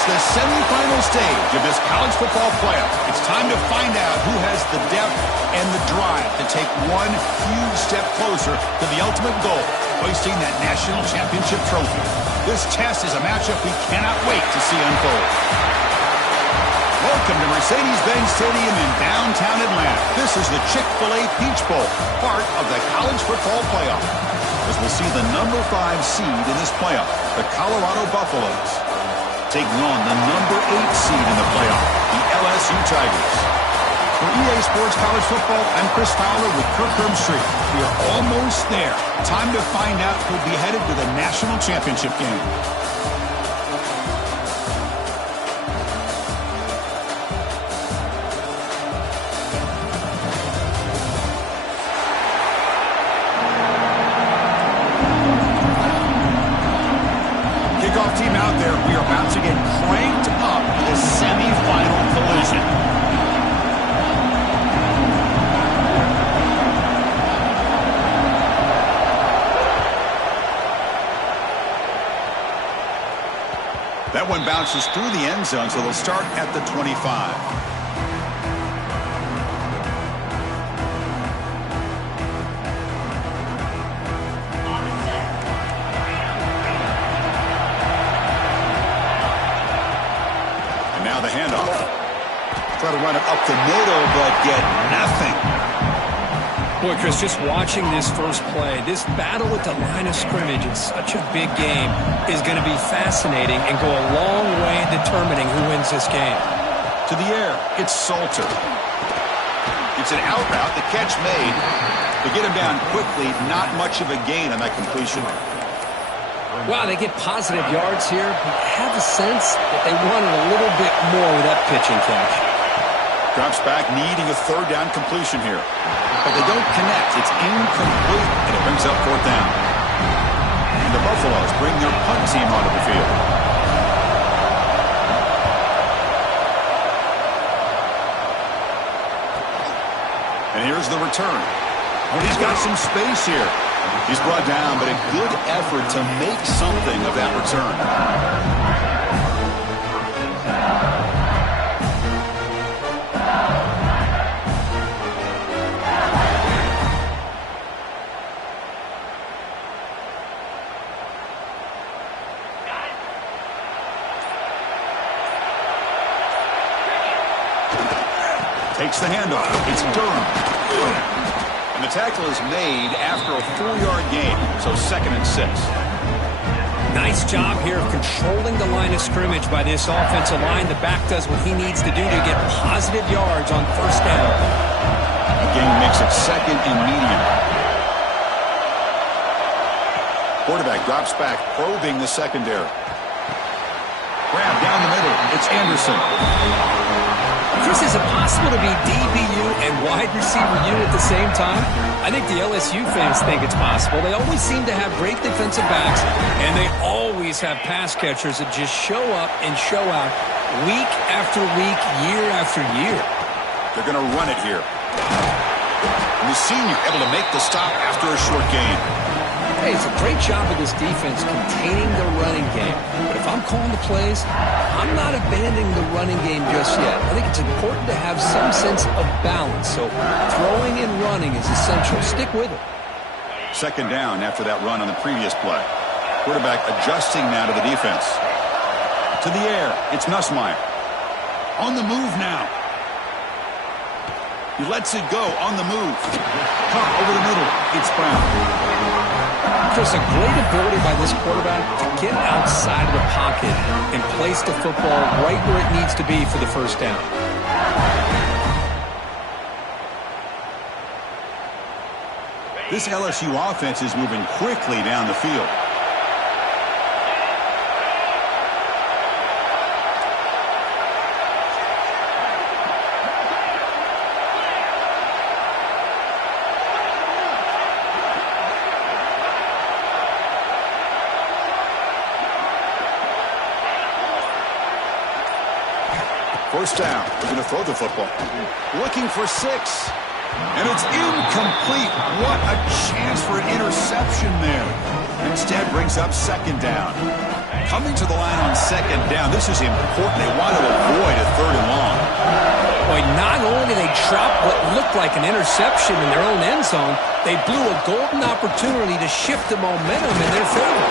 It's the semifinal stage of this college football playoff. It's time to find out who has the depth and the drive to take one huge step closer to the ultimate goal, hoisting that national championship trophy. This test is a matchup we cannot wait to see unfold. Welcome to Mercedes-Benz Stadium in downtown Atlanta. This is the Chick-fil-A Peach Bowl, part of the college football playoff. As we'll see the number 5 seed in this playoff, the Colorado Buffaloes, taking on the number 8 seed in the playoff, the LSU Tigers. For EA Sports College Football, I'm Chris Fowler with Kirk Herbstreit. We are almost there. Time to find out who'll be headed to the national championship game. Team out there, we are about to get cranked up for the semifinal collision. That one bounces through the end zone, so they'll start at the 25. The handoff. Try to run it up the middle, but get nothing. Boy, Chris, just watching this first play, this battle at the line of scrimmage in such a big game is going to be fascinating and go a long way in determining who wins this game. To the air, it's Salter. It's an out route, the catch made. To get him down quickly, not much of a gain on that completion. Wow, they get positive yards here, but I have a sense that they wanted a little bit more with that pitching catch. Drops back, needing a third down completion here. But they don't connect. It's incomplete, and it brings up fourth down. And the Buffaloes bring their punt team onto the field. And here's the return. Well, he's got some space here. He's brought down, but a good effort to make something of that return. Takes the handoff. It's Durham. And the tackle is made after a 4-yard gain, so 2nd and 6. Nice job here of controlling the line of scrimmage by this offensive line. The back does what he needs to do to get positive yards on first down. The game makes it 2nd and medium. Quarterback drops back, probing the secondary. Grab down the middle. It's Anderson. Chris, is it possible to be DBU and wide receiver U at the same time? I think the LSU fans think it's possible. They always seem to have great defensive backs, and they always have pass catchers that just show up and show out week after week, year after year. They're going to run it here. And the senior able to make the stop after a short gain. Hey, it's a great job of this defense containing the running game. But if I'm calling the plays, I'm not abandoning the running game just yet. I think it's important to have some sense of balance. So throwing and running is essential. Stick with it. 2nd down after that run on the previous play. Quarterback adjusting now to the defense. To the air, it's Nussmeier. On the move now. He lets it go on the move. Caught over the middle. It's Brown. Just a great ability by this quarterback to get outside of the pocket and place the football right where it needs to be for the first down. This LSU offense is moving quickly down the field. First down. They're going to throw the football. Looking for 6. And it's incomplete. What a chance for an interception there. Instead brings up second down. Coming to the line on second down. This is important. They want to avoid a third and long. Boy, not only did they drop what looked like an interception in their own end zone, they blew a golden opportunity to shift the momentum in their favor.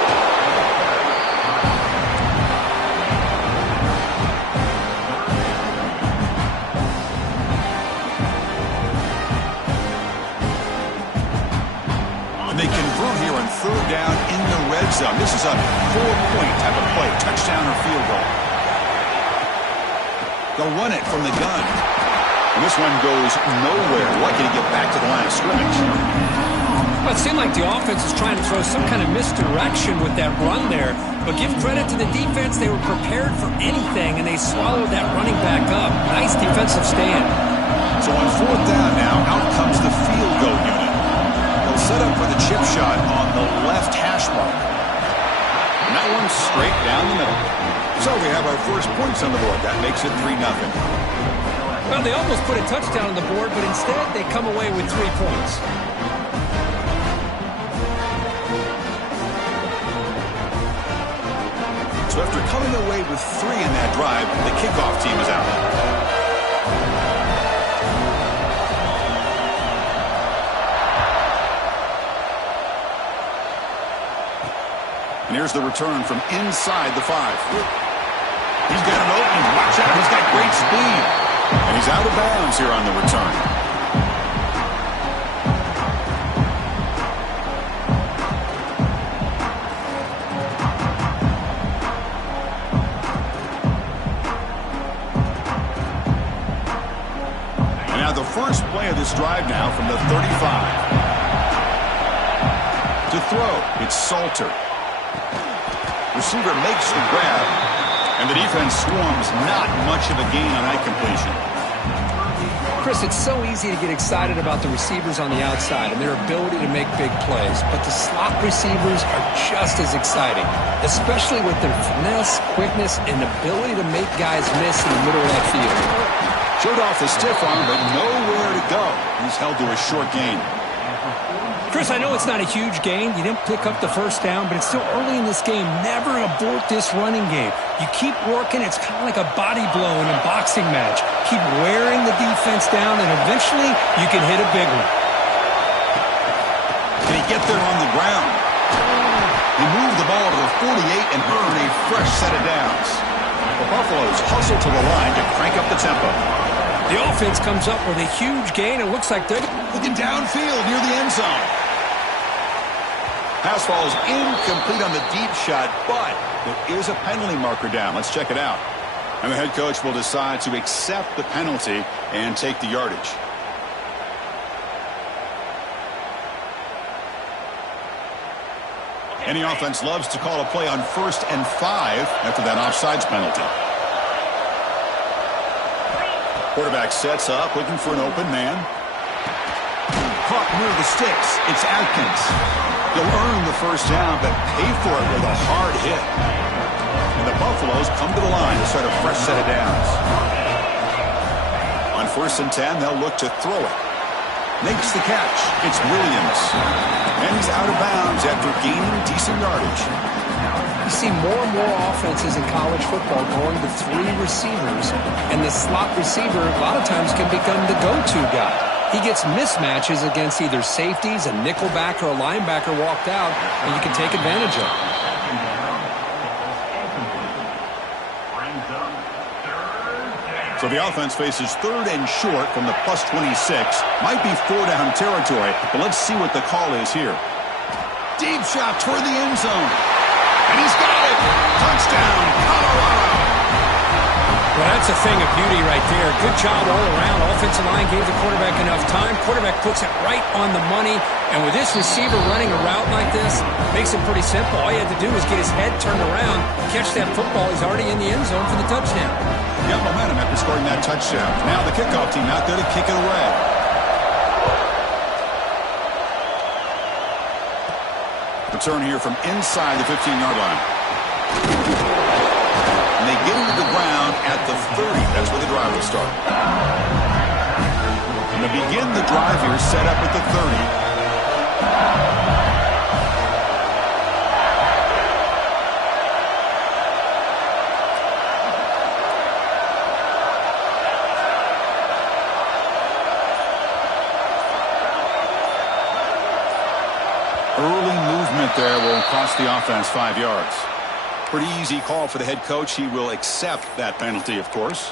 They convert here on third down in the red zone. This is a 4-point type of play, touchdown or field goal. They'll run it from the gun. And this one goes nowhere. Lucky to get back to the line of scrimmage. Well, it seemed like the offense was trying to throw some kind of misdirection with that run there. But give credit to the defense. They were prepared for anything, and they swallowed that running back up. Nice defensive stand. So on fourth down now, out comes the field goal unit. Set up for the chip shot on the left hash mark. And that one's straight down the middle. So we have our first points on the board. That makes it 3-0. Well, they almost put a touchdown on the board, but instead they come away with 3 points. So after coming away with 3 in that drive, the kickoff team is out. And here's the return from inside the 5. He's got an opening. Watch out. He's got great speed. And he's out of bounds here on the return. And now the first play of this drive now from the 35. To throw, it's Salter. Receiver makes the grab, and the defense swarms. Not much of a gain on that completion. Chris, it's so easy to get excited about the receivers on the outside and their ability to make big plays, but the slot receivers are just as exciting, especially with their finesse, quickness, and ability to make guys miss in the middle of that field. Showed off the stiff arm, but nowhere to go. He's held to a short gain. Chris, I know it's not a huge gain. You didn't pick up the first down, but it's still early in this game. Never abort this running game. You keep working. It's kind of like a body blow in a boxing match. Keep wearing the defense down, and eventually you can hit a big one. Can he get there on the ground? He moved the ball to the 48 and earned a fresh set of downs. The Buffaloes hustle to the line to crank up the tempo. The offense comes up with a huge gain. It looks like they're looking downfield near the end zone. Pass falls incomplete on the deep shot, but there is a penalty marker down. Let's check it out. And the head coach will decide to accept the penalty and take the yardage. Any offense loves to call a play on 1st and 5 after that offsides penalty. Quarterback sets up, looking for an open man. Caught near the sticks. It's Atkins. He'll earn the first down, but pay for it with a hard hit. And the Buffaloes come to the line to start a fresh set of downs. On 1st and 10, they'll look to throw it. Makes the catch. It's Williams. And he's out of bounds after gaining decent yardage. You see more and more offenses in college football going to 3 receivers, and the slot receiver a lot of times can become the go-to guy. He gets mismatches against either safeties, a nickelback, or a linebacker walked out, and you can take advantage of it. So the offense faces 3rd and short from the +26. Might be 4-down territory, but let's see what the call is here. Deep shot toward the end zone. And he's got it. Touchdown, Colorado. Well, that's a thing of beauty right there. Good job all around. Offensive line gave the quarterback enough time. Quarterback puts it right on the money. And with this receiver running a route like this, makes it pretty simple. All you had to do was get his head turned around, catch that football. He's already in the end zone for the touchdown. He got momentum after scoring that touchdown. Now the kickoff team out there to kick it away. Return here from inside the 15-yard line. And they get into the ground at the 30. That's where the drive will start. And to begin the drive here, set up at the 30. movement there will cost the offense 5 yards. Pretty easy call for the head coach. He will accept that penalty, of course.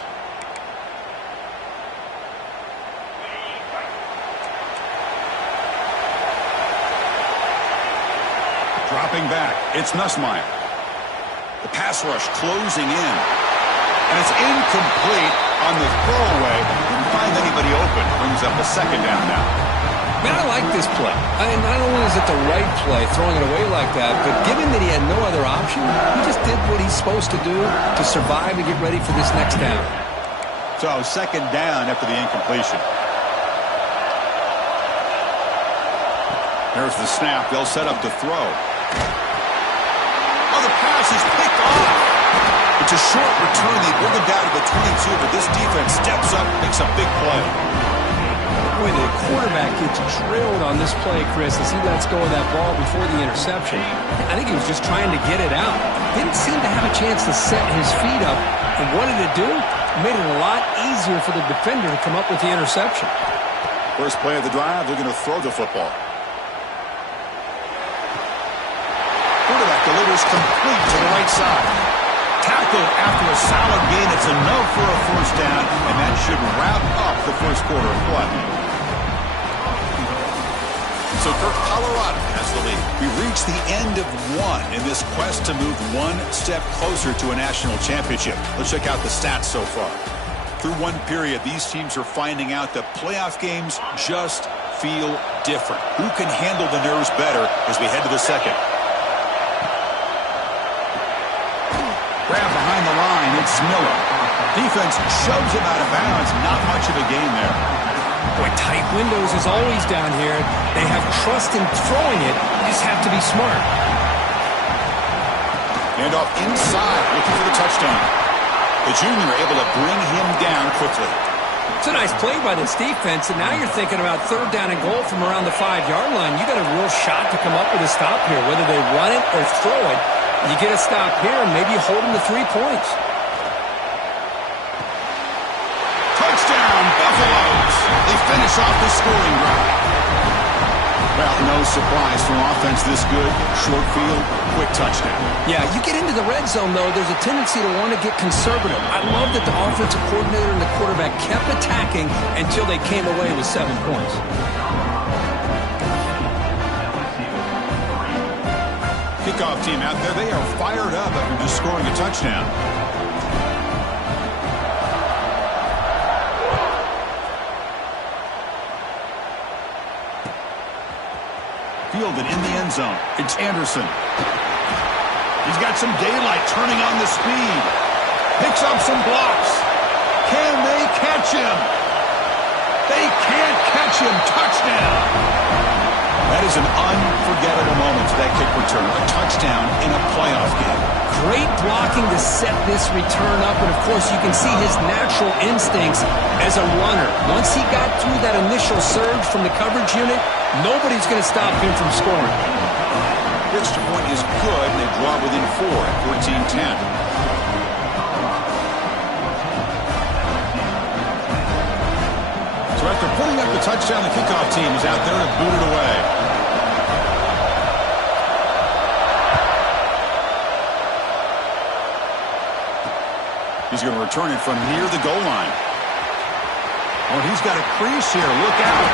Dropping back, it's Nussmeier. The pass rush closing in. And it's incomplete on the throwaway. Didn't find anybody open. Brings up a second down now. Man, I like this play. I mean, not only is it the right play, throwing it away like that, but given that he had no other option, he just did what he's supposed to do to survive and get ready for this next down. So, second down after the incompletion. There's the snap. They'll set up to throw. Oh, the pass is picked off. It's a short return. They bring it down to the 22, but this defense steps up, makes a big play. Boy, the quarterback gets drilled on this play, Chris, as he lets go of that ball before the interception. I think he was just trying to get it out. Didn't seem to have a chance to set his feet up. And what did it do? Made it a lot easier for the defender to come up with the interception. First play of the drive, they're going to throw the football. Quarterback delivers complete to the right side. Tackled after a solid gain. It's enough for a first down, and that should wrap up the first quarter of play. So Colorado has the lead. We reach the end of one in this quest to move one step closer to a national championship. Let's check out the stats so far. Through one period, these teams are finding out that playoff games just feel different. Who can handle the nerves better as we head to the second? Grab behind the line, it's Miller. Defense shoves him out of bounds. Not much of a gain there. Boy, tight windows is always down here. They have trust in throwing it. You just have to be smart. Hand off inside, looking for the touchdown. The junior able to bring him down quickly. It's a nice play by this defense, and now you're thinking about third down and goal from around the 5-yard line. You got a real shot to come up with a stop here, whether they run it or throw it. You get a stop here, and maybe you hold them to 3 points. Touchdown, Buffaloes! They finish off the scoring drive. Well, no surprise from offense this good. Short field, quick touchdown. Yeah, you get into the red zone, though, there's a tendency to want to get conservative. I love that the offensive coordinator and the quarterback kept attacking until they came away with 7 points. Kickoff team out there, they are fired up after just scoring a touchdown. Fielded in the end zone. It's Anderson. He's got some daylight, turning on the speed. Picks up some blocks. Can they catch him? They can't catch him. Touchdown. That is an unforgettable moment to that kick return. A touchdown in a playoff game. Great blocking to set this return up, and of course you can see his natural instincts as a runner. Once he got through that initial surge from the coverage unit, nobody's going to stop him from scoring. The extra point is good, and they draw within 4 at 14-10. So after putting up the touchdown, the kickoff team is out there to boot it away. He's going to return it from near the goal line. Oh, he's got a crease here. Look out.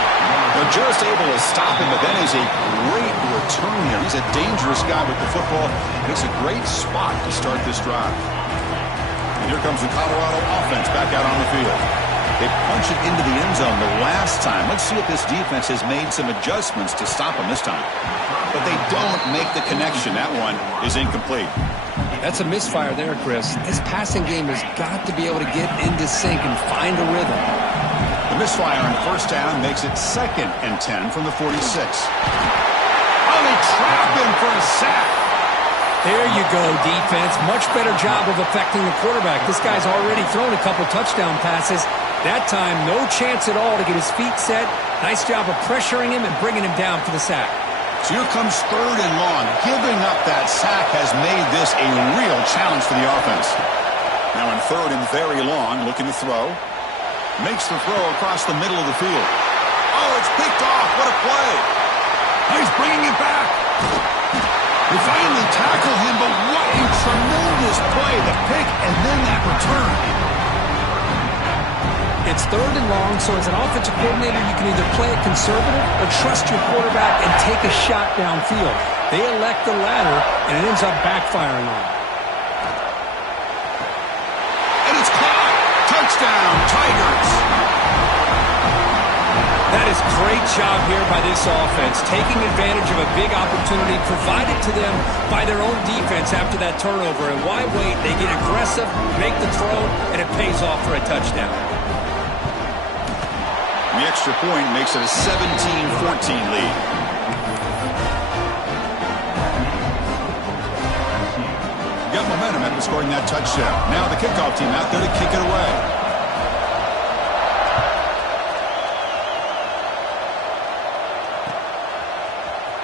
They're just able to stop him, but that is a great return here. He's a dangerous guy with the football. It's a great spot to start this drive. And here comes the Colorado offense back out on the field. They punch it into the end zone the last time. Let's see if this defense has made some adjustments to stop them this time. But they don't make the connection. That one is incomplete. That's a misfire there, Chris. This passing game has got to be able to get into sync and find a rhythm. The misfire on first down makes it 2nd and 10 from the 46. Oh, they trap him for a sack. There you go, defense. Much better job of affecting the quarterback. This guy's already thrown a couple touchdown passes. That time, no chance at all to get his feet set. Nice job of pressuring him and bringing him down for the sack. So here comes 3rd and long. Giving up that sack has made this a real challenge for the offense. Now in 3rd and very long, looking to throw. Makes the throw across the middle of the field. Oh, it's picked off. What a play. Oh, he's bringing it back. They finally tackle him, but what a tremendous play. The pick and then that return. It's 3rd and long, so as an offensive coordinator, you can either play it conservative or trust your quarterback and take a shot downfield. They elect the latter, and it ends up backfiring on them. And it's caught. Touchdown, Tigers. That is great job here by this offense, taking advantage of a big opportunity provided to them by their own defense after that turnover. And why wait? They get aggressive, make the throw, and it pays off for a touchdown. The extra point makes it a 17-14 lead. Got momentum after scoring that touchdown. Now the kickoff team out there to kick it away.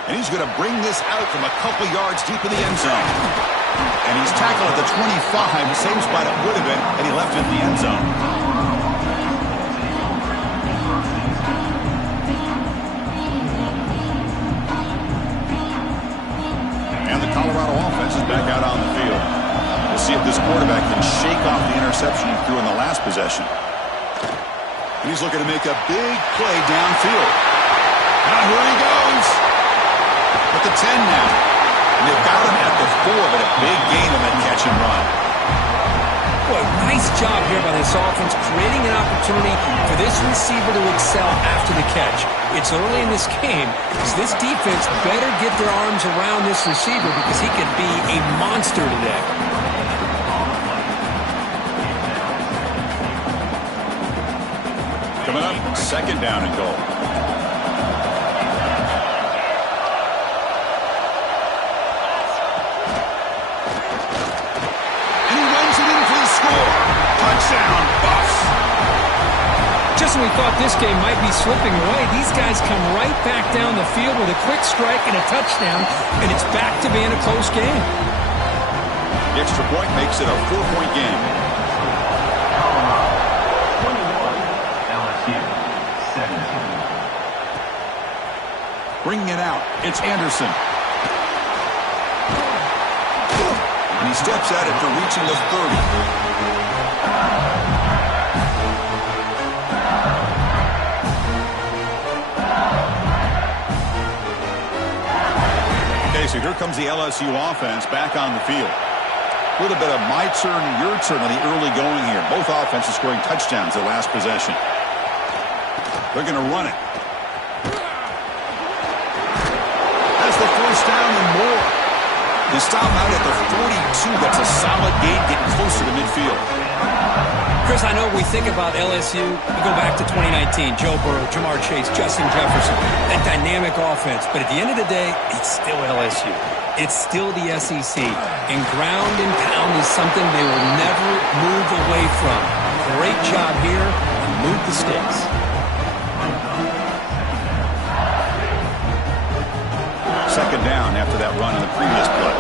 And he's going to bring this out from a couple yards deep in the end zone. And he's tackled at the 25, same spot it would have been had he left it in the end zone. Colorado offense is back out on the field. We'll see if this quarterback can shake off the interception he threw in the last possession. And he's looking to make a big play downfield. Now here he goes. At the 10 now. And they've got him at the 4, but a big gain on that catch and run. Boy, nice job here by this offense, creating an opportunity for this receiver to excel after the catch. It's early in this game, so this defense better get their arms around this receiver because he can be a monster today. Coming up, 2nd down and goal. And he runs it in for the score. Touchdown, Buffs. Just when we thought this game might be slipping away, these guys come right back down the field with a quick strike and a touchdown, and it's back to being a close game. The extra point makes it a 4-point game. 21, LSU, 17. Bringing it out, it's Anderson. And he steps at it for reaching the 30. So here comes the LSU offense back on the field. A little bit of my turn, your turn on the early going here. Both offenses scoring touchdowns their last possession. They're going to run it. That's the 1st down and more. They stop out at the 42. That's a solid gain, getting closer to midfield. Chris, I know we think about LSU, we go back to 2019, Joe Burrow, Jamar Chase, Justin Jefferson, that dynamic offense. But at the end of the day, it's still LSU. It's still the SEC. And ground and pound is something they will never move away from. Great job here and move the stakes. Second down after that run in the previous play.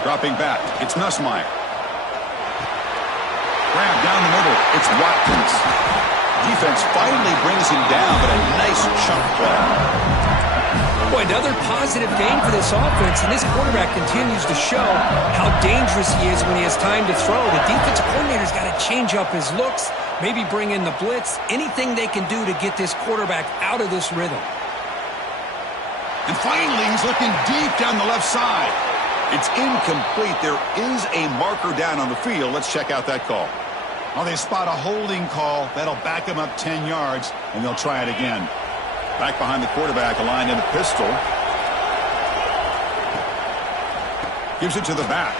Dropping back, it's Nussmeier. Grab down the middle, it's Watkins. Defense finally brings him down, but a nice chunk play. Boy, another positive game for this offense, and this quarterback continues to show how dangerous he is when he has time to throw. The defensive coordinator's got to change up his looks, maybe bring in the blitz, anything they can do to get this quarterback out of this rhythm. And finally, he's looking deep down the left side. It's incomplete. There is a marker down on the field. Let's check out that call. Oh, they spot a holding call. That'll back him up 10 yards, and they'll try it again. Back behind the quarterback, aligned in a pistol. Gives it to the back.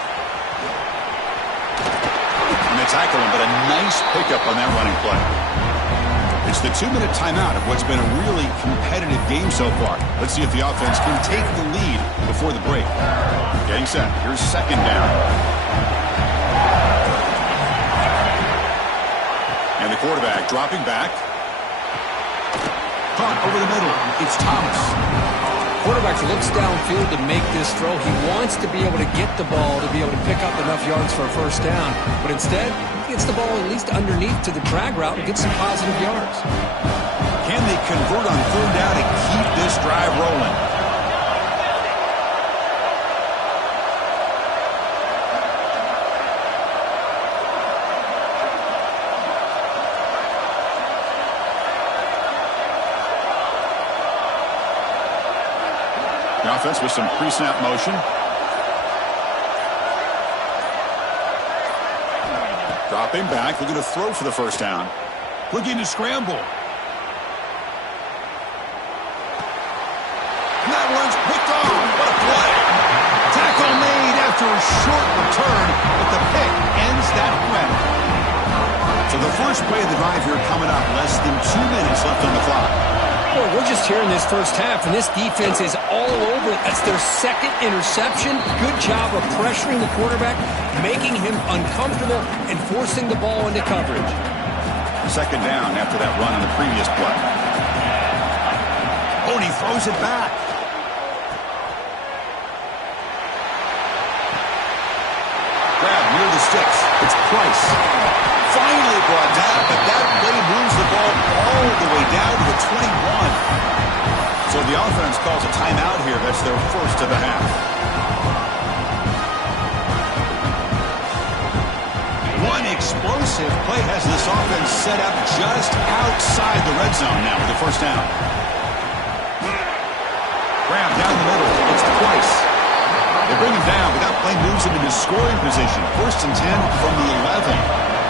And they tackle him, but a nice pickup on that running play. It's the 2-minute timeout of what's been a really competitive game so far. Let's see if the offense can take the lead before the break. Getting set. Here's 2nd down. And the quarterback dropping back. Caught over the middle. It's Thomas. Quarterback looks downfield to make this throw. He wants to be able to get the ball to be able to pick up enough yards for a 1st down. But instead, he gets the ball at least underneath to the drag route and gets some positive yards. Can they convert on third down and keep this drive rolling? The offense with some pre-snap motion. Dropping back, looking to throw for the first down. Looking to scramble. And that one's picked off. What a play. Tackle made after a short return, but the pick ends that threat. So the first play of the drive here coming up. Less than 2 minutes left on the clock. Boy, we're just here in this first half, and this defense is all over it. That's their second interception. Good job of pressuring the quarterback, making him uncomfortable, and forcing the ball into coverage. Second down after that run on the previous play. Oh, and he throws it back. Grab near the sticks. It's Price. Finally brought down, but that play moves the ball all the way down to the 21. So the offense calls a timeout here. That's their first of the half. One explosive play has this offense set up just outside the red zone now with the first down. Grab down the middle. It's Price. They bring him down, but that play moves him into scoring position. First and 10 from the 11.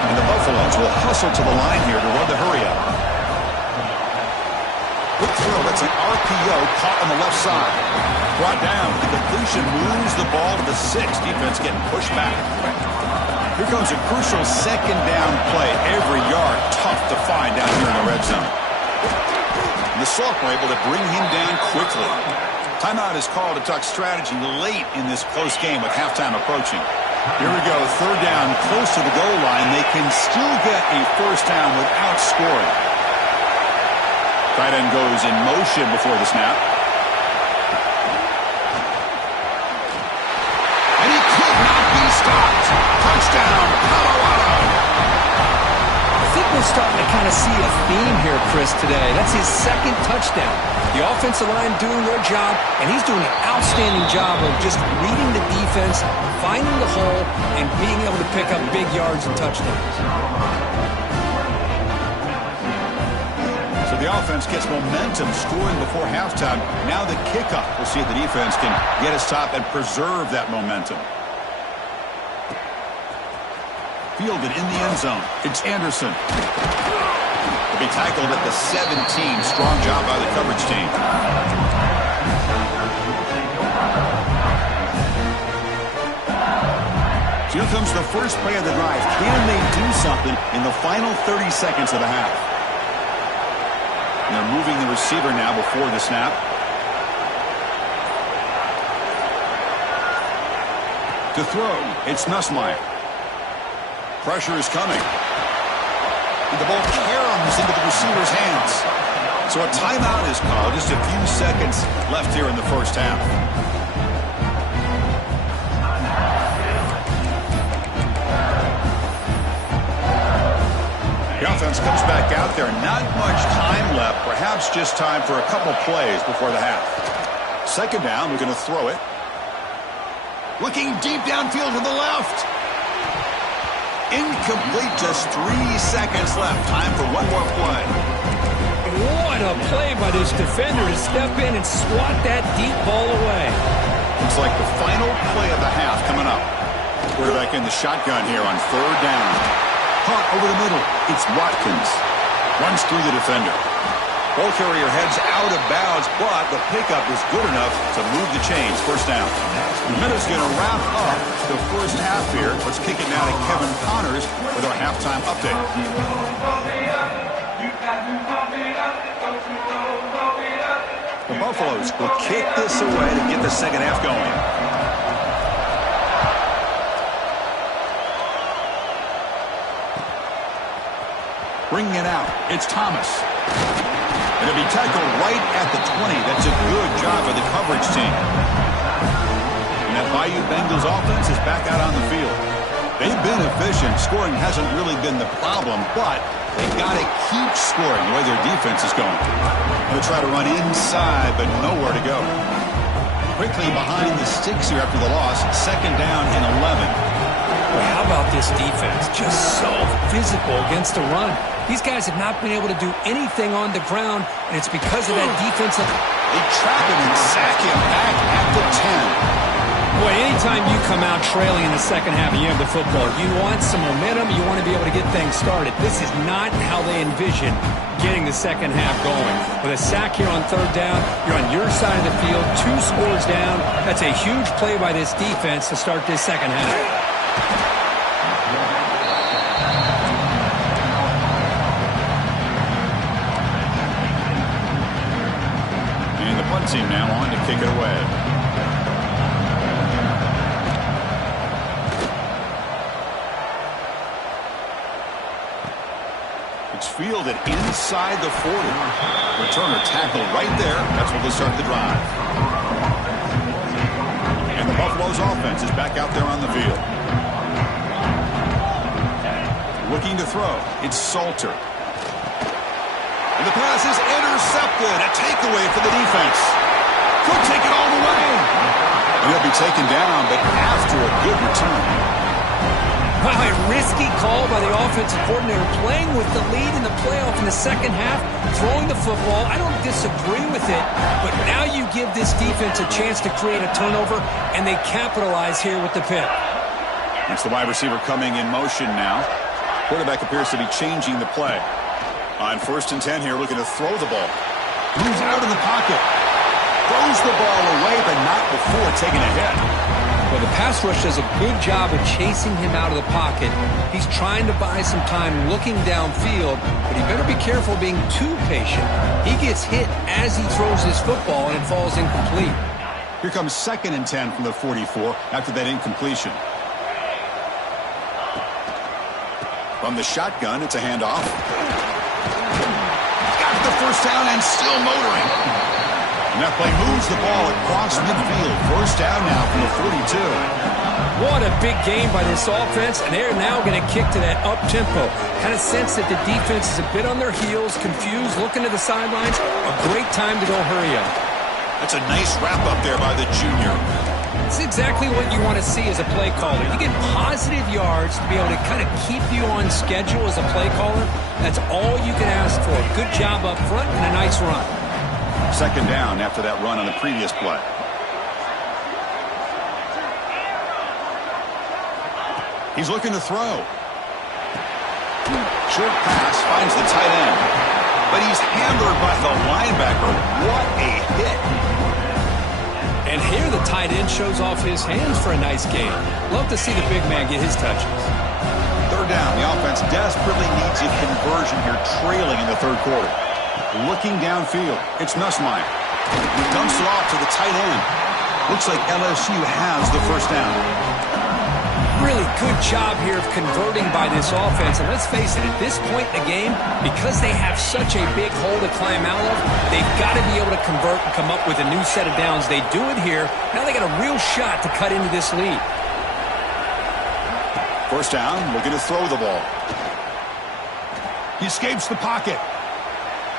And the Buffaloes will hustle to the line here to run the hurry-up. Quick throw. That's an RPO caught on the left side. Brought down. The completion moves the ball to the 6. Defense getting pushed back. Here comes a crucial second down play. Every yard tough to find down here in the red zone. And the Salk were able to bring him down quickly. Timeout is called to talk strategy late in this close game with halftime approaching. Here we go, third down, close to the goal line. They can still get a first down without scoring. Tight end goes in motion before the snap. And he could not be stopped. Touchdown, Colorado. I think we're starting to kind of see a theme here, Chris, today. That's his second touchdown. The offensive line doing their job, and he's doing an outstanding job of just reading the defense, finding the hole, and being able to pick up big yards and touchdowns. So the offense gets momentum, scoring before halftime. Now the kickoff. We'll see if the defense can get a stop and preserve that momentum. Fielded in the end zone. It's Anderson. He'll be tackled at the 17. Strong job by the coverage team. So here comes the first play of the drive. Can they do something in the final 30 seconds of the half? And they're moving the receiver now before the snap. To throw, it's Nussmeier. Pressure is coming. And the ball caroms into the receiver's hands. So a timeout is called. Just a few seconds left here in the first half. The offense comes back out there. Not much time left. Perhaps just time for a couple plays before the half. Second down. We're going to throw it. Looking deep downfield to the left. Incomplete. Just 3 seconds left. Time for one more play. What a play by this defender to step in and swat that deep ball away. Looks like the final play of the half coming up. Quarterback in the shotgun here on third down. Caught over the middle. It's Watkins. Runs through the defender. Ball carrier heads out of bounds, but the pickup is good enough to move the chains. First down. The minute's going to wrap up the first half here. Let's kick it now to Kevin Connors with our halftime update. The Buffaloes will kick this away to get the second half going. Bringing it out, it's Thomas. And it'll be tackled right at the 20. That's a good job by the coverage team. And that Bayou Bengals offense is back out on the field. They've been efficient. Scoring hasn't really been the problem, but They got to keep scoring the way their defense is going. They'll try to run inside, but nowhere to go. Quickly behind the sticks here after the loss. Second down and 11. Well, how about this defense? Just so physical against the run. These guys have not been able to do anything on the ground, and it's because of that defensive. They trap him and sack him back at the 10. Boy, anytime you come out trailing in the second half and you have the football, you want some momentum, you want to be able to get things started. This is not how they envision getting the second half going. With a sack here on third down, you're on your side of the field, 2 scores down. That's a huge play by this defense to start this second half. And the punt team now on to kick it away. It's fielded inside the 40. Returner tackled right there. That's where they start the drive. And the Buffalo's offense is back out there on the field. Looking to throw. It's Salter. And the pass is intercepted. A takeaway for the defense. Could take it all the way. And he'll be taken down, but after a good return. Wow, a risky call by the offensive coordinator, playing with the lead in the playoff in the second half, throwing the football. I don't disagree with it, but now you give this defense a chance to create a turnover, and they capitalize here with the pick. It's the wide receiver coming in motion now. Quarterback appears to be changing the play. On 1st and 10 here, looking to throw the ball. Moves out in the pocket. Throws the ball away, but not before taking a hit. Well, the pass rush does a good job of chasing him out of the pocket. He's trying to buy some time looking downfield, but he better be careful being too patient. He gets hit as he throws his football, and it falls incomplete. Here comes 2nd and 10 from the 44 after that incompletion. From the shotgun, it's a handoff. Got the first down and still motoring. And that play moves the ball across midfield. First down now from the 42. What a big game by this offense, and they're now going to kick to that up-tempo. Kind of sense that the defense is a bit on their heels, confused, looking to the sidelines. A great time to go hurry up. That's a nice wrap-up there by the junior. It's exactly what you want to see as a play caller. You get positive yards to be able to kind of keep you on schedule as a play caller. That's all you can ask for. Good job up front and a nice run. Second down after that run on the previous play. He's looking to throw. Short pass finds the tight end. But he's hammered by the linebacker. What a hit. And here the tight end shows off his hands for a nice gain. Love to see the big man get his touches. Third down. The offense desperately needs a conversion here, trailing in the third quarter. Looking downfield, it's Nussmeier. He dumps it off to the tight end. Looks like LSU has the first down. Really good job here of converting by this offense. And let's face it, at this point in the game, because they have such a big hole to climb out of, they've got to be able to convert and come up with a new set of downs. They do it here. Now they got a real shot to cut into this lead. First down, looking to throw the ball. He escapes the pocket.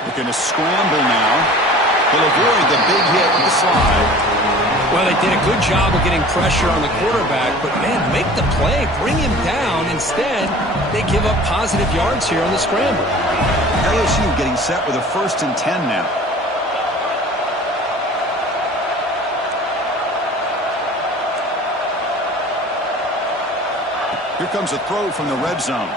Looking to scramble now. He'll avoid the big hit with the slide. Well, they did a good job of getting pressure on the quarterback, but, man, make the play, bring him down. Instead, they give up positive yards here on the scramble. LSU getting set with a 1st and 10 now. Here comes a throw from the red zone.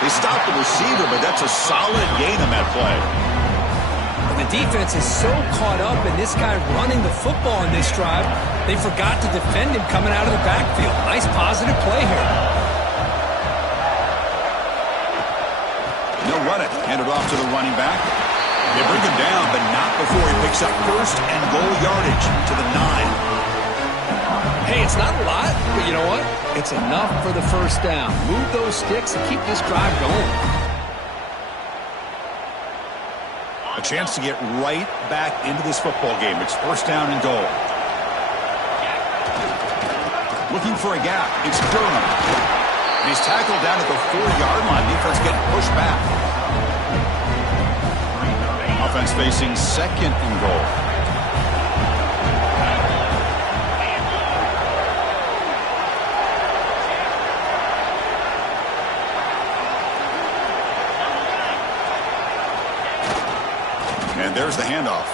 They stopped the receiver, but that's a solid gain on that play. And the defense is so caught up in this guy running the football in this drive, they forgot to defend him coming out of the backfield. Nice positive play here. They'll run it. Hand it off to the running back. They bring him down, but not before he picks up 1st and goal yardage to the 9. Hey, it's not a lot, but you know what? It's enough for the first down. Move those sticks and keep this drive going. A chance to get right back into this football game. It's 1st down and goal. Looking for a gap. It's Durham. And he's tackled down at the 4-yard line. Defense getting pushed back. Offense facing second and goal. And there's the handoff.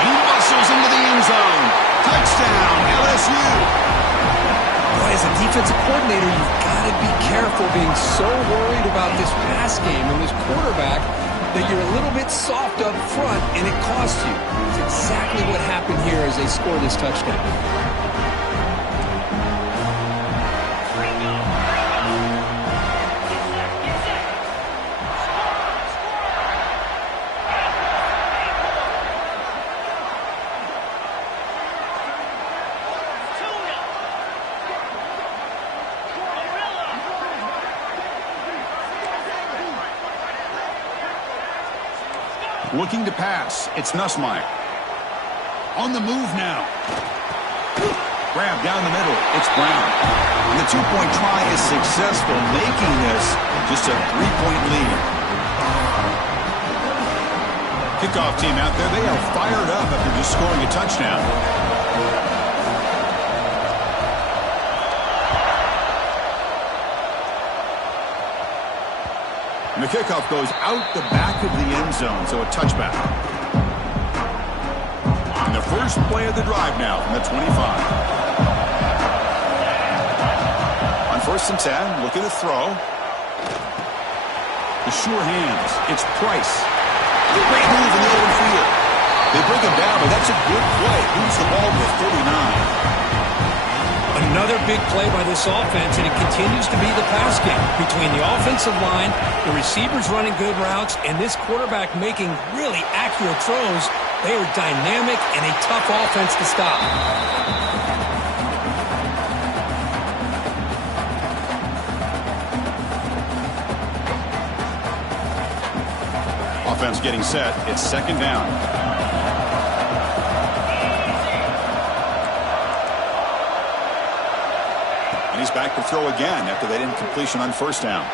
He muscles into the end zone. Touchdown, LSU. Boy, as a defensive coordinator, you've got to be careful being so worried about this pass game and this quarterback that you're a little bit soft up front and it costs you. It's exactly what happened here as they score this touchdown. Looking to pass. It's Nussmeier. On the move now. Grab down the middle. It's Brown. And the two-point try is successful, making this just a 3-point lead. Kickoff team out there. They are fired up after just scoring a touchdown. And the kickoff goes out the back of the end zone, so a touchback. And the first play of the drive now from the 25. On 1st and 10, look at the throw. The sure hands. It's Price. Great move in the open field. They bring him down, but that's a good play. Moves the ball to 39. Another big play by this offense, and it continues to be the pass game between the offensive line, the receivers running good routes, and this quarterback making really accurate throws. They are dynamic and a tough offense to stop. Offense getting set. It's 2nd down. He's back to throw again after that incompletion on 1st down.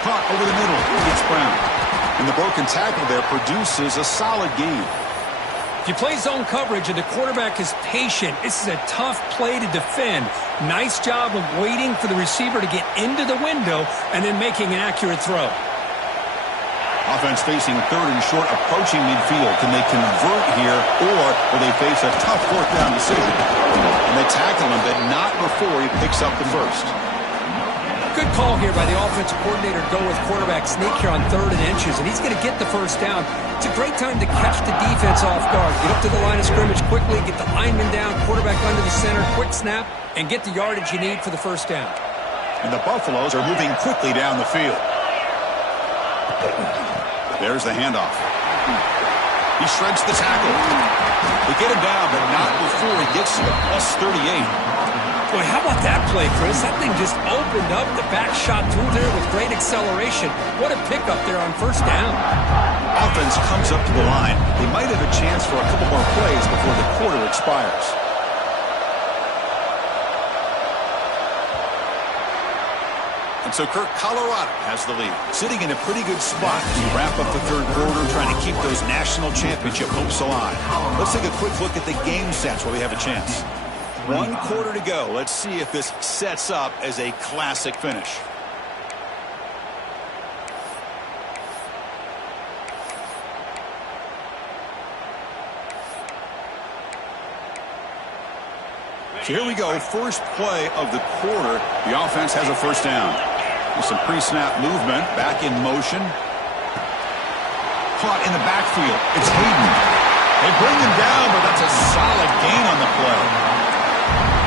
Caught over the middle. It's Brown. And the broken tackle there produces a solid gain. If you play zone coverage and the quarterback is patient, this is a tough play to defend. Nice job of waiting for the receiver to get into the window and then making an accurate throw. Offense facing 3rd and short, approaching midfield. Can they convert here, or will they face a tough 4th down decision? And they tackle him, but not before he picks up the first. Good call here by the offensive coordinator to go with quarterback sneak here on 3rd and inches, and he's going to get the first down. It's a great time to catch the defense off guard. Get up to the line of scrimmage quickly, get the lineman down, quarterback under the center, quick snap, and get the yardage you need for the first down. And the Buffaloes are moving quickly down the field. There's the handoff. He shreds the tackle. They get him down, but not before he gets to the +38. Boy, how about that play, Chris? That thing just opened up. The back shot through there with great acceleration. What a pickup there on 1st down. Offense comes up to the line. They might have a chance for a couple more plays before the quarter expires. And so, Kirk, Colorado has the lead, sitting in a pretty good spot as you wrap up the 3rd quarter, trying to keep those national championship hopes alive. Let's take a quick look at the game stats while we have a chance. 1 quarter to go. Let's see if this sets up as a classic finish. So here we go. First play of the quarter. The offense has a 1st down. With some pre-snap movement, back in motion. Caught in the backfield. It's Hayden. They bring him down, but that's a solid gain on the play.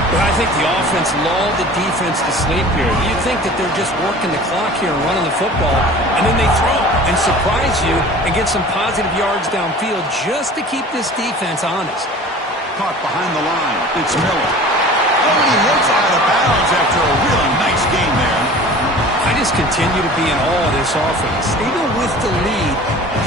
Well, I think the offense lulled the defense to sleep here. You'd think that they're just working the clock here and running the football, and then they throw and surprise you and get some positive yards downfield just to keep this defense honest. Caught behind the line. It's Miller. Oh, and he hits out of bounds after a really nice game there. I just continue continue to be in awe of this offense. Even with the lead,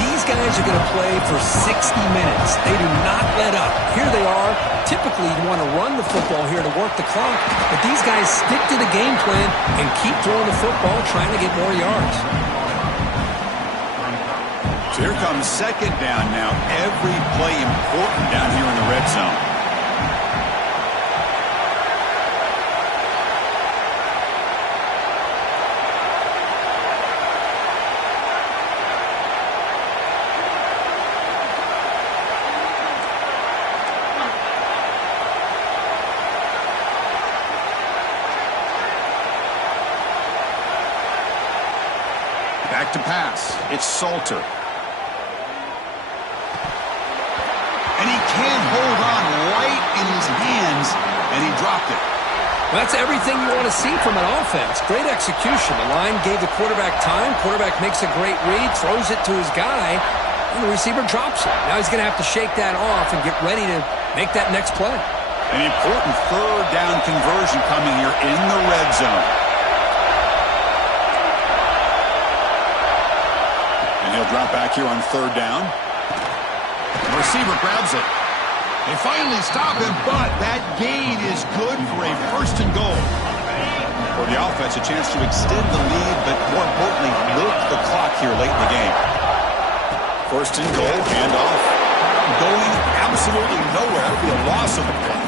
these guys are going to play for 60 minutes. They do not let up. Here they are. Typically, you want to run the football here to work the clock, but these guys stick to the game plan and keep throwing the football, trying to get more yards. So here comes second down now. Every play important down here in the red zone. Back to pass. It's Salter. And he can't hold on right in his hands, and he dropped it. Well, that's everything you want to see from an offense. Great execution. The line gave the quarterback time. Quarterback makes a great read, throws it to his guy, and the receiver drops it. Now he's going to have to shake that off and get ready to make that next play. An important third down conversion coming here in the red zone. He'll drop back here on third down. The receiver grabs it. They finally stop him, but that gain is good for a first and goal. For the offense, a chance to extend the lead, but more importantly, milk the clock here late in the game. First and goal, handoff. Going absolutely nowhere. It'll be a loss of the play.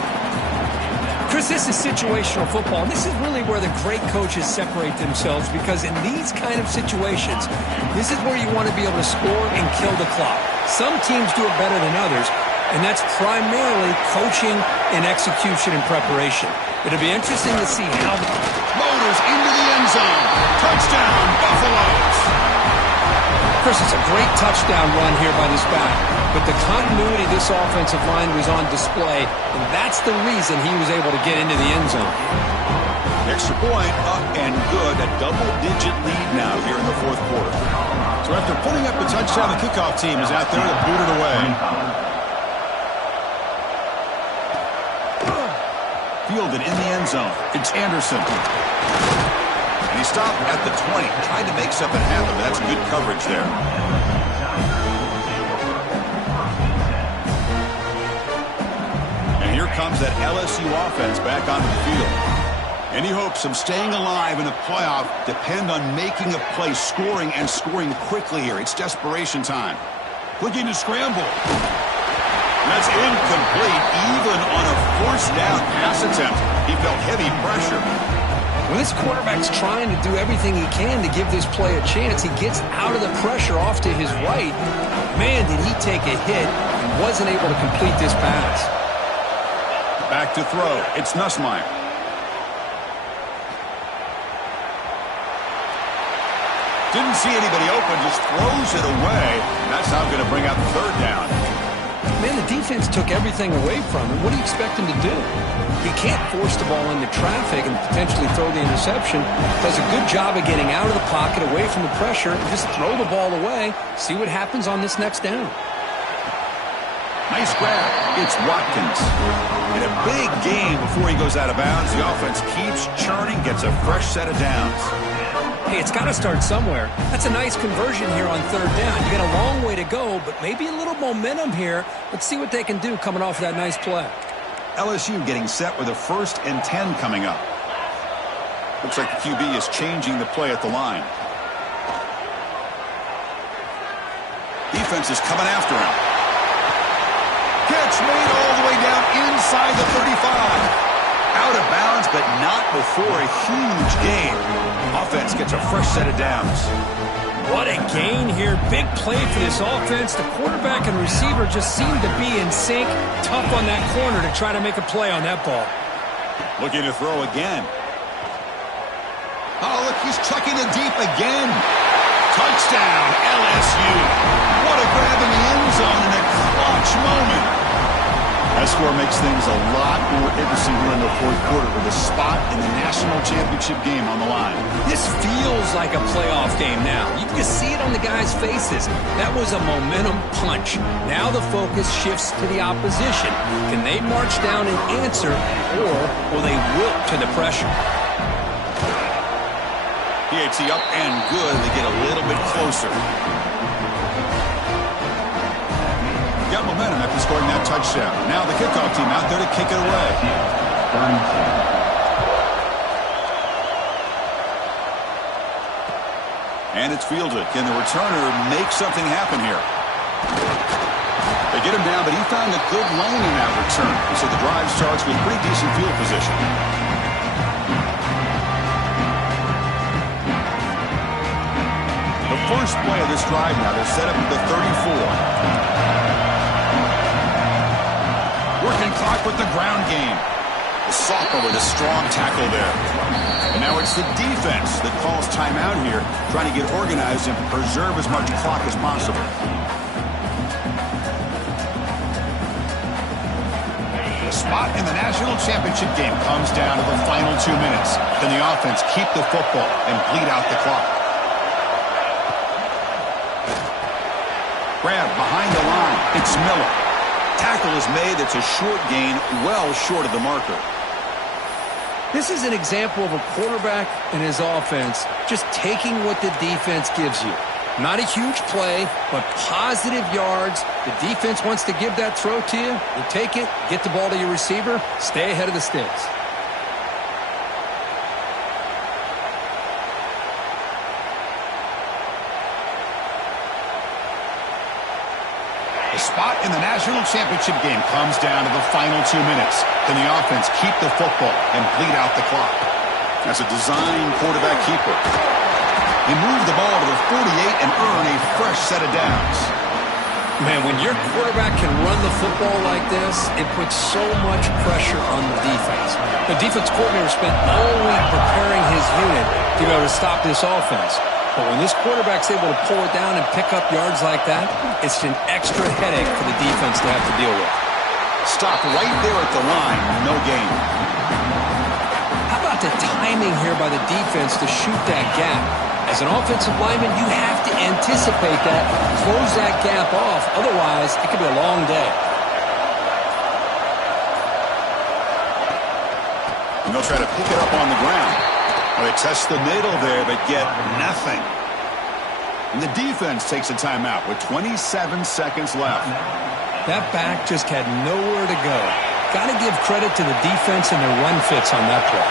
Chris, this is situational football. This is really where the great coaches separate themselves, because in these kind of situations, this is where you want to be able to score and kill the clock. Some teams do it better than others, and that's primarily coaching and execution and preparation. It'll be interesting to see how Motors into the end zone. Touchdown, Buffaloes. Chris, it's a great touchdown run here by this back, but the continuity of this offensive line was on display, and that's the reason he was able to get into the end zone. Extra point up and good. A double-digit lead now here in the fourth quarter. So after putting up a touchdown, the kickoff team is out there to boot it away. Fielded in the end zone. It's Anderson. And he stopped at the 20. Tried to make something happen, but that's good coverage there. And here comes that LSU offense back onto the field. Any hopes of staying alive in the playoff depend on making a play, scoring, and scoring quickly here. It's desperation time. Looking to scramble. And that's incomplete, even on a first down pass attempt. He felt heavy pressure. When this quarterback's trying to do everything he can to give this play a chance, he gets out of the pressure off to his right. Man, did he take a hit and wasn't able to complete this pass. Back to throw. It's Nussmeier. Didn't see anybody open, just throws it away. And that's now going to bring out the third down. Man, the defense took everything away from him. What do you expect him to do? He can't force the ball into traffic and potentially throw the interception. Does a good job of getting out of the pocket, away from the pressure, and just throw the ball away. See what happens on this next down. Nice grab. It's Watkins. In a big game before he goes out of bounds, the offense keeps churning, gets a fresh set of downs. Hey, it's got to start somewhere. That's a nice conversion here on third down. You got a long way to go, but maybe a little momentum here. Let's see what they can do coming off of that nice play. LSU getting set with a 1st and 10 coming up. Looks like the QB is changing the play at the line. Defense is coming after him. Catch made all the way down inside the 35. Out of bounds, but not before a huge gain. Offense gets a fresh set of downs. What a gain here. Big play for this offense. The quarterback and receiver just seem to be in sync. Tough on that corner to try to make a play on that ball. Looking to throw again. Oh, look, he's chucking it deep again. Touchdown, LSU. What a grab in the end zone in a clutch moment. That score makes things a lot more interesting here in the fourth quarter with a spot in the national championship game on the line. This feels like a playoff game now. You can see it on the guys' faces. That was a momentum punch. Now the focus shifts to the opposition. Can they march down and answer, or will they wilt to the pressure? He up and good. They get a little bit closer. Got momentum after scoring that touchdown. Now the kickoff team out there to kick it away. And it's fielded. Can the returner make something happen here? They get him down, but he found a good lane in that return. So the drive starts with pretty decent field position. The first play of this drive now, they're set up at the 34. Working clock with the ground game. Soccer with a strong tackle there. And now it's the defense that calls timeout here, trying to get organized and preserve as much clock as possible. The spot in the national championship game comes down to the final 2 minutes. Can the offense keep the football and bleed out the clock? Grab behind the line. It's Miller. Tackle is made. It's a short gain, well short of the marker. This is an example of a quarterback and his offense just taking what the defense gives you. Not a huge play, but positive yards. The defense wants to give that throw to you. You take it, get the ball to your receiver, stay ahead of the sticks. The spot in the national championship game comes down to the final 2 minutes. Can the offense keep the football and bleed out the clock? As a design quarterback keeper, he moved the ball to the 48 and earn a fresh set of downs. Man, when your quarterback can run the football like this, it puts so much pressure on the defense. The defense coordinator spent all week preparing his unit to be able to stop this offense. But when this quarterback's able to pull it down and pick up yards like that, it's an extra headache for the defense to have to deal with. Stop right there at the line. No gain. How about the timing here by the defense to shoot that gap? As an offensive lineman, you have to anticipate that, close that gap off. Otherwise, it could be a long day. And they'll try to pick it up on the ground. Well, they test the middle there, but get nothing. And the defense takes a timeout with 27 seconds left. That back just had nowhere to go. Got to give credit to the defense and their run fits on that play.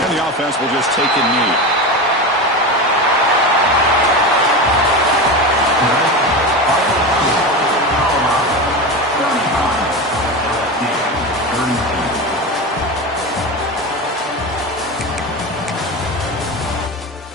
And the offense will just take a knee.